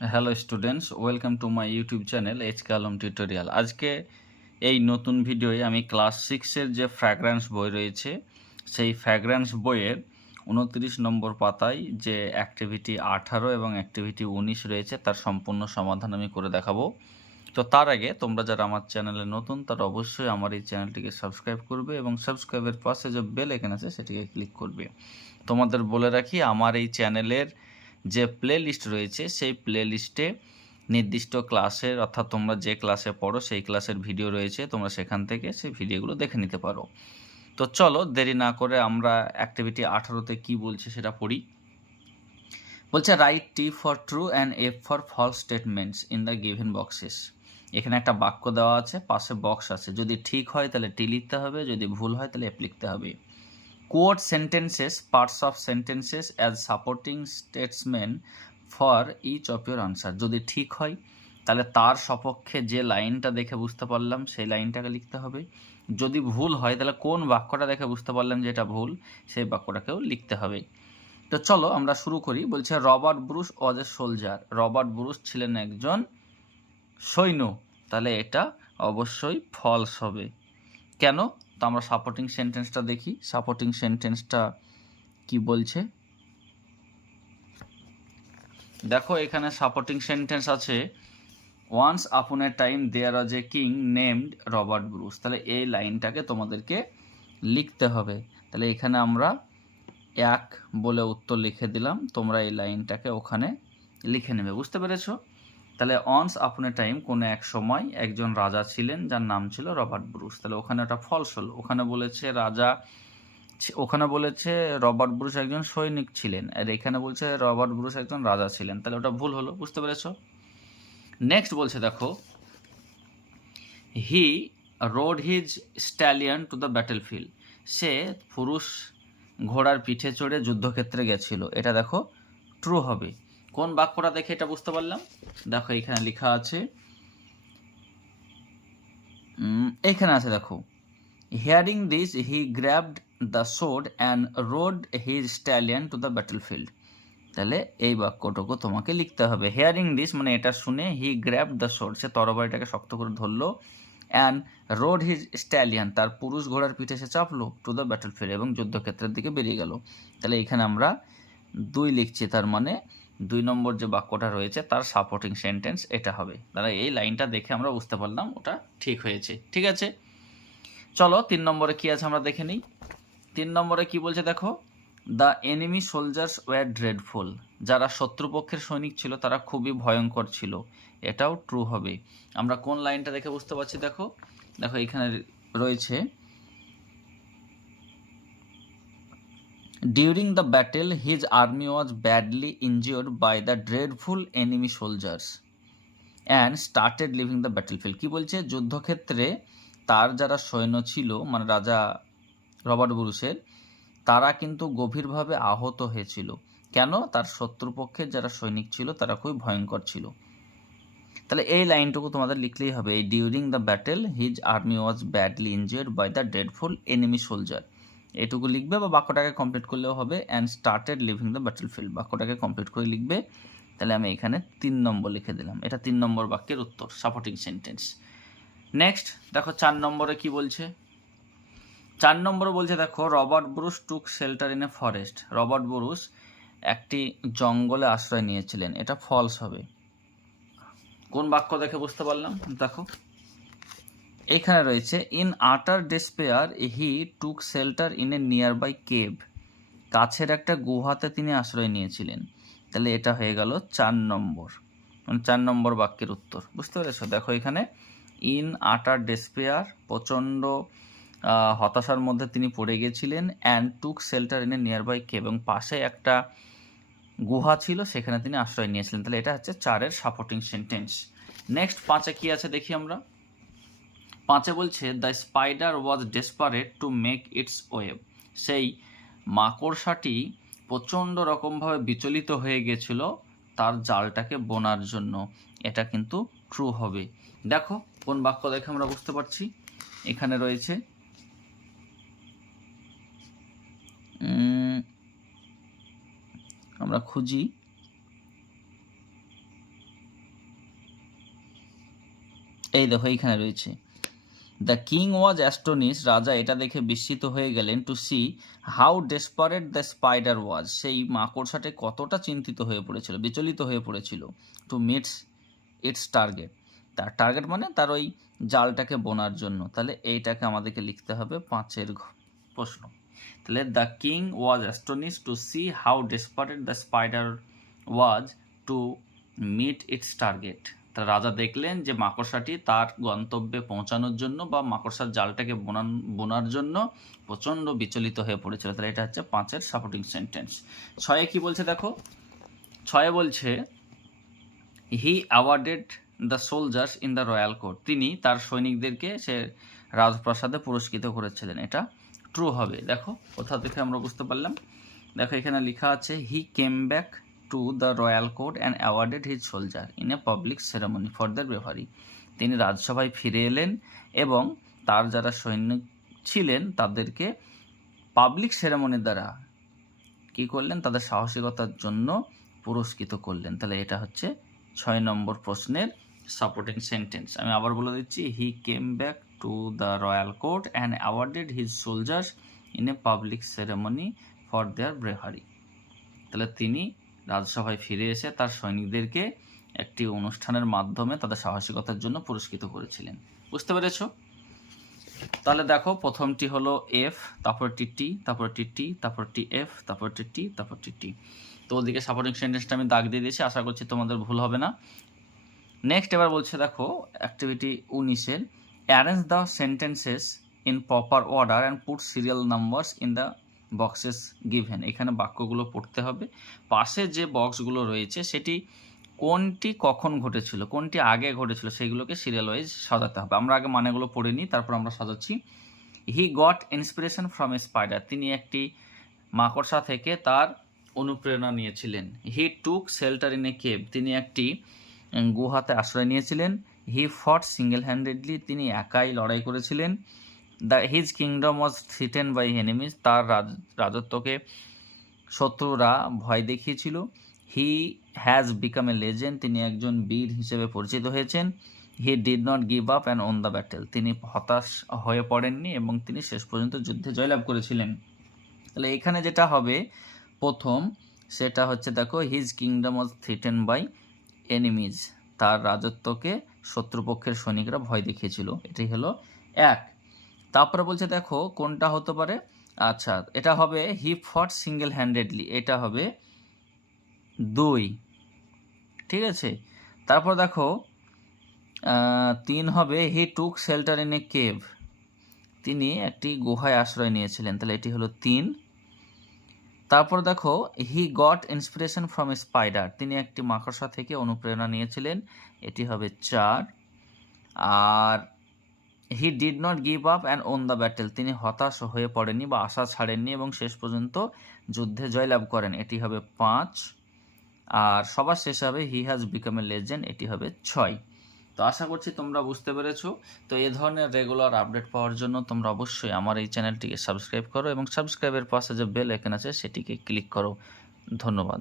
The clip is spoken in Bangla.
Hello students, welcome to my YouTube channel HK Alam tutorial. আজকে এই নতুন ভিডিওয়ে আমি ক্লাস 6-এর যে ফ্র্যাগ্রেন্স বই রয়েছে সেই ফ্র্যাগ্রেন্স বইয়ের 29 নম্বর পাতায় যে অ্যাক্টিভিটি 18 এবং অ্যাক্টিভিটি 19 রয়েছে তার সম্পূর্ণ সমাধান আমি করে দেখাবো। তো তার আগে তোমরা যারা আমার চ্যানেলে নতুন তারা অবশ্যই আমার এই চ্যানেলটিকে সাবস্ক্রাইব করবে এবং সাবস্ক্রাইবের পাশে যে বেল আইকন আছে সেটিকে ক্লিক করবে। তোমাদের বলে রাখি, আমার এই চ্যানেলের যে প্লে লিস্ট রয়েছে সেই প্লে লিস্টে নির্দিষ্ট ক্লাসের, অর্থাৎ তোমরা যে ক্লাসে পড়ো সেই ক্লাসের ভিডিও রয়েছে, তোমরা সেখান থেকে সেই ভিডিওগুলো দেখে নিতে পারো। তো চলো দেরি না করে আমরা অ্যাক্টিভিটি 18তে কি বলছে সেটা পড়ি। বলছে write T for true and F for false statements in the given boxes. এখানে একটা বাক্য দেওয়া আছে, পাশে বক্স আছে। যদি ঠিক হয় তাহলে টি লিখতে হবে, যদি ভুল হয় তাহলে এফ লিখতে হবে। Quote sentences, parts of sentences as supporting statements for each of your answer. যদি ঠিক হয় তাহলে তার সপক্ষে যে লাইনটা দেখে বুঝতে পারলাম সেই লাইনটাকে লিখতে হবে। যদি ভুল হয় তাহলে কোন বাক্যটা দেখে বুঝতে পারলাম যে এটা ভুল সেই বাক্যটাকেও লিখতে হবে। তো চলো আমরা শুরু করি। বলছে Robert Bruce was a soldier. Robert Bruce ছিলেন একজন সৈন্য, তাহলে এটা অবশ্যই ফলস হবে। কেন? তো আমরা সাপোর্টিং সেন্টেন্সটা দেখি। সাপোর্টিং সেন্টেন্সটা কি বলছে দেখো, এখানে সাপোর্টিং সেন্টেন্স আছে once upon a time there was a king named Robert Bruce. তাহলে এই লাইনটাকে তোমাদেরকে লিখতে হবে। তাহলে এখানে আমরা 1 বলে উত্তর লিখে দিলাম, তোমরা এই লাইনটাকে ওখানে লিখে নেবে। বুঝতে পেরেছো? তাহলে ওয়ান্স আপন এ টাইম, কোনো এক সময় একজন রাজা ছিলেন যার নাম ছিল রবার্ট ব্রুস। তাহলে ওখানে ওটা ফলস হলো। ওখানে বলেছে রবার্ট ব্রুস একজন সৈনিক ছিলেন, আর এখানে বলছে রবার্ট ব্রুস একজন রাজা ছিলেন, তাহলে ওটা ভুল হলো। বুঝতে পেরেছো? নেক্সট বলছে দেখো, he rode his stallion to the battle field. সে পুরুষ ঘোড়ার পিঠে চড়ে যুদ্ধক্ষেত্রে গেছিল। এটা দেখো ট্রু হবে। কোন বাক্যটা দেখে এটা বুঝতে পারলাম? দেখো এখানে লেখা আছে, এখানে আছে দেখো, hearing this he grabbed the sword and road his stallion to the battle field. তাহলে এই বাক্যটুকু তোমাকে লিখতে হবে। হিয়ারিং দিস মানে এটা শুনে, হি গ্র্যাবড দ্য সোর্ড সে তরবারিটাকে শক্ত করে ধরলো, অ্যান্ড রোড হিজ স্ট্যালিয়ন তার পুরুষ ঘোড়ার পিঠে সে চাপলো, টু দ্য ব্যাটেল ফিল্ড এবং যুদ্ধক্ষেত্রের দিকে বেরিয়ে গেল। তাহলে এখানে আমরা 2 লিখছি, তার মানে 2 নম্বর যে বাক্যটা রয়েছে তার সাপোর্টিং সেন্টেন্স এটা হবে। তাহলে এই লাইনটা দেখে আমরা বুঝতে পারলাম ওটা ঠিক হয়েছে। ঠিক আছে, চলো 3 নম্বরে কি আছে আমরা দেখে নিই। 3 নম্বরে কি বলছে দেখো, the enemy soldiers were dreadful. যারা শত্রুপক্ষের সৈনিক ছিল তারা খুবই ভয়ঙ্কর ছিল। এটাও ট্রু হবে। আমরা কোন লাইনটা দেখে বুঝতে পারছি দেখো, দেখো এখানে রয়েছে, during the battle his army was badly injured by the dreadful enemy soldiers and started leaving the battlefield. কি বলছে? যুদ্ধক্ষেত্রে তার যারা সৈন্য ছিল, মানে রাজা রবার্ট ব্রুসের, তারা কিন্তু গভীরভাবে আহত হয়েছিল। কেন? তার শত্রুপক্ষের যারা সৈনিক ছিল তারা খুবই ভয়ঙ্কর ছিল। তাহলে এই লাইনটুকু তোমাদের লিখলেই হবে, এই during the battle his army was badly injured by the dreadful enemy soldier, এটুকু লিখবে বা বাক্যটাকে কমপ্লিট করলেও হবে। And started leaving the battlefield বাক্যটাকে কমপ্লিট করে লিখবে। তাহলে আমি এখানে 3 নম্বর লিখে দিলাম। এটা 3 নম্বর বাক্যের উত্তর, সাপোর্টিং সেন্টেন্স। নেক্সট দেখো 4 নম্বরে কি বলছে। 4 নম্বরে বলছে দেখো, Robert Bruce took shelter in a forest. Robert Bruce একটি জঙ্গলে আশ্রয় নিয়েছিলেন। এটা ফলস হবে। কোন বাক্য দেখে বুঝতে পারলাম দেখো, এখানে রয়েছে in utter despair he took shelter in a nearby cave. কাছের একটা গুহাতে তিনি আশ্রয় নিয়েছিলেন। তাহলে এটা হয়ে গেল 4 নম্বর, মানে 4 নম্বর বাক্যের উত্তর। বুঝতে পেরেছো? দেখো এখানে ইন আটার ডেসপেয়ার, প্রচণ্ড হতাশার মধ্যে তিনি পড়ে গেছিলেন, and took shelter in a nearby cave, এবং পাশে একটা গুহা ছিল সেখানে তিনি আশ্রয় নিয়েছিলেন। তাহলে এটা হচ্ছে 4-এর সাপোর্টিং সেন্টেন্স। নেক্সট 5-এ কি আছে দেখি আমরা। 5-এ বলছে the spider was desperate to make it's web. সেই মাকড়সাটি প্রচণ্ড রকমভাবে বিচলিত হয়ে গেছিল তার জালটাকে বোনার জন্য। এটা কিন্তু ট্রু হবে। দেখো কোন বাক্য দেখে আমরা বুঝতে পারছি। এখানে রয়েছে, আমরা খুঁজি, এই দেখো এইখানে রয়েছে, দ্য কিং ওয়াজ অ্যাস্টোনিশ, রাজা এটা দেখে বিস্মিত হয়ে গেলেন, to see how desperate the spider was, সেই মাকড়সাটে কতটা চিন্তিত হয়ে পড়েছিল, বিচলিত হয়ে পড়েছিল, টু মিটস ইটস টার্গেট, তার টার্গেট মানে তার ওই জালটাকে বোনার জন্য। তাহলে এইটাকে আমাদেরকে লিখতে হবে 5 প্রশ্ন। তাহলে the king was astonish to see how desperate the spider was to meet its target, তা রাজা দেখলেন যে মাকড়সাটি তার গন্তব্যে পৌঁছানোর জন্য বা মাকড়সার জালটাকে বোনার জন্য প্রচণ্ড বিচলিত হয়ে পড়েছিল। তাহলে এটা হচ্ছে 5 সাপোর্টিং সেন্টেন্স। 6 কি বলছে দেখো, 6 বলছে he awarded the soldiers in the royal court, তিনি তার সৈনিকদেরকে সে রাজপ্রাসাদে পুরস্কৃত করেছিলেন। এটা ট্রু হবে। দেখো কোথা থেকে আমরা বুঝতে পারলাম, দেখো এখানে লেখা আছে he came back to the royal court and awarded his soldier in a public ceremony for their bravery, তিনি রাজসভায় ফিরে এলেন এবং তার যারা সৈনিক ছিলেন তাদেরকে পাবলিক সেরেমনির দ্বারা কি করলেন, তাদের সাহসিকতার জন্য পুরস্কৃত করলেন। তাহলে এটা হচ্ছে 6 নম্বর প্রশ্নের সাপোর্টিং সেন্টেন্স। আমি আবার বলে দিচ্ছি, he came back to the royal court and awarded his soldiers in a public ceremony for their bravery, তাহলে তিনি রাজসভায় ফিরে এসে তার সৈনিকদেরকে একটি অনুষ্ঠানের মাধ্যমে তাদের সাহসিকতার জন্য পুরস্কৃত করেছিলেন। বুঝতে পেরেছ? তাহলে দেখো প্রথমটি হলো এফ, তারপরটি টি, তারপরটি টি, তারপরটি এফ, তারপরটি টি, তারপরটি টি। তো ওদিকে সাপোর্টিং সেন্টেন্সটা আমি দাগ দিয়ে দিয়েছি, আশা করছি তোমাদের ভুল হবে না। নেক্সট এবার বলছে দেখো অ্যাক্টিভিটি 19-এর, arrange the sentences in proper order and put serial numbers in the boxes given, এখানে বাক্যগুলো পড়তে হবে, পাশে যে বক্সগুলো রয়েছে সেটি কোনটি কখন ঘটেছিল, কোনটি আগে ঘটেছিল সেইগুলোকে সিরিয়াল ওয়াইজ সাজাতে হবে। আমরা আগে মানেগুলো পড়ে নিই, তারপর আমরা সাজাচ্ছি। He got inspiration from a spider, তিনি একটি মাকড়সা থেকে তার অনুপ্রেরণা নিয়েছিলেন। He took shelter in a cave, তিনি একটি গুহাতে আশ্রয় নিয়েছিলেন। হি ফট সিঙ্গেল হ্যান্ডেডলি, তিনি একাই লড়াই করেছিলেন। His kingdom was threaten by enemies, তার রাজত্বকে শত্রুরা ভয় দেখিয়েছিল। He has become a legend, তিনি একজন বীর হিসেবে পরিচিত হয়েছেন। He did not give up and on the battle, তিনি হতাশ হয়ে পড়েননি এবং তিনি শেষ পর্যন্ত যুদ্ধে জয়লাভ করেছিলেন। তাহলে এখানে যেটা হবে প্রথম, সেটা হচ্ছে দেখো his kingdom was threaten by enemies, তার রাজত্বকে শত্রুপক্ষের সৈনিকরা ভয় দেখিয়েছিল, এটাই হলো 1। তারপরে বলছে দেখো কোনটা হতে পারে, আচ্ছা এটা হবে হি ফট সিঙ্গেল হ্যান্ডেডলি, এটা হবে 2, ঠিক আছে। তারপর দেখো 3 হবে he took shelter in a cave, তিনি একটি গুহায় আশ্রয় নিয়েছিলেন, তাহলে এটি হলো 3। তারপর দেখো he got inspiration from a spider, তিনি একটি মাকড়সা থেকে অনুপ্রেরণা নিয়েছিলেন, এটি হবে 4। আর he did not give up and won the battle, তিনি হতাশ হয়ে পড়েননি বা আশা ছাড়েননি এবং শেষ পর্যন্ত যুদ্ধে জয়লাভ করেন, এটি হবে 5। আর সবার শেষ হবে হি হ্যাজ বিকাম এ লেজেন্ড, এটি হবে 6। তো আশা করছি তোমরা বুঝতে পেরেছো। তো এই ধরনের রেগুলার আপডেট পাওয়ার জন্য তোমরা অবশ্যই আমার এই চ্যানেলটিকে সাবস্ক্রাইব করো এবং সাবস্ক্রাইবের পাশে যে বেল আইকন আছে সেটিকে ক্লিক করো। ধন্যবাদ।